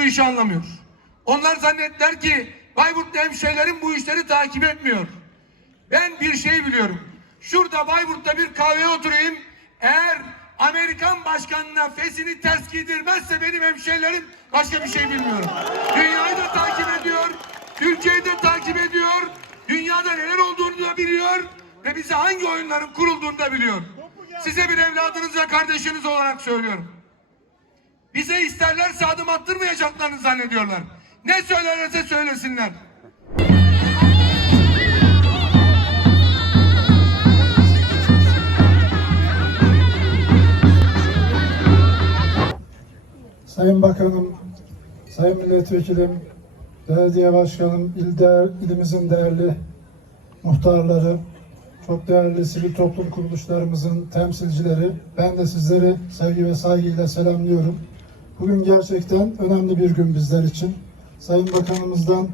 bu işi anlamıyor. Onlar zannettiler ki Bayburtlu hemşehrilerin bu işleri takip etmiyor. Ben bir şey biliyorum. Şurada Bayburt'ta bir kahveye oturayım. Eğer Amerikan başkanına fesini ters giydirmezse benim hemşehrilerim başka bir şey bilmiyorum. Dünyayı da takip ediyor. Ülkeyi de takip ediyor. Dünyada neler olduğunu da biliyor. Ve bize hangi oyunların kurulduğunu da biliyor. Size bir evladınız ve kardeşiniz olarak söylüyorum. Bize isterlerse adım attırmayacaklarını zannediyorlar. Ne söylerlerse söylesinler. Sayın Bakanım, Sayın Milletvekilim, Belediye Başkanım, il değer, ilimizin değerli muhtarları, çok değerli sivil toplum kuruluşlarımızın temsilcileri, ben de sizleri sevgi ve saygıyla selamlıyorum. Bugün gerçekten önemli bir gün bizler için. Sayın Bakanımızdan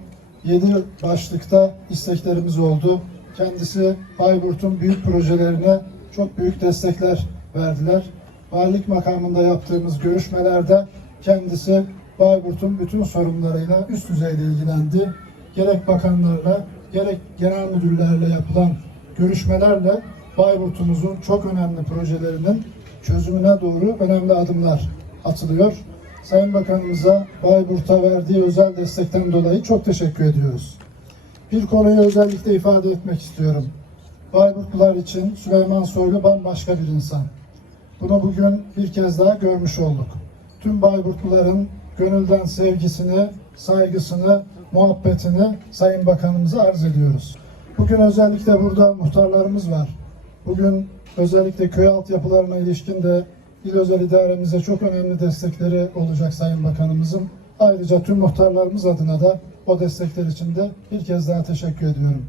yedi başlıkta isteklerimiz oldu. Kendisi Bayburt'un büyük projelerine çok büyük destekler verdiler. Valilik makamında yaptığımız görüşmelerde kendisi Bayburt'un bütün sorunlarıyla üst düzeyde ilgilendi. Gerek bakanlarla, gerek genel müdürlerle yapılan görüşmelerle Bayburt'umuzun çok önemli projelerinin çözümüne doğru önemli adımlar atılıyor. Sayın Bakanımıza Bayburt'a verdiği özel destekten dolayı çok teşekkür ediyoruz. Bir konuyu özellikle ifade etmek istiyorum. Bayburtlular için Süleyman Soylu bambaşka bir insan. Bunu bugün bir kez daha görmüş olduk. Tüm Bayburtluların gönülden sevgisini, saygısını, muhabbetini Sayın Bakanımıza arz ediyoruz. Bugün özellikle burada muhtarlarımız var. Bugün özellikle köy altyapılarına ilişkin de il özel idaremize çok önemli destekleri olacak Sayın Bakanımızın. Ayrıca tüm muhtarlarımız adına da o destekler için de bir kez daha teşekkür ediyorum.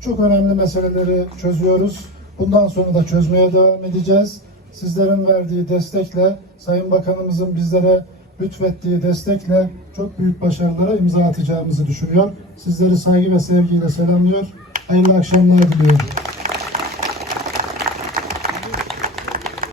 Çok önemli meseleleri çözüyoruz. Bundan sonra da çözmeye devam edeceğiz. Sizlerin verdiği destekle, Sayın Bakanımızın bizlere lütfettiği destekle çok büyük başarılara imza atacağımızı düşünüyor. Sizleri saygı ve sevgiyle selamlıyor. Hayırlı akşamlar diliyorum.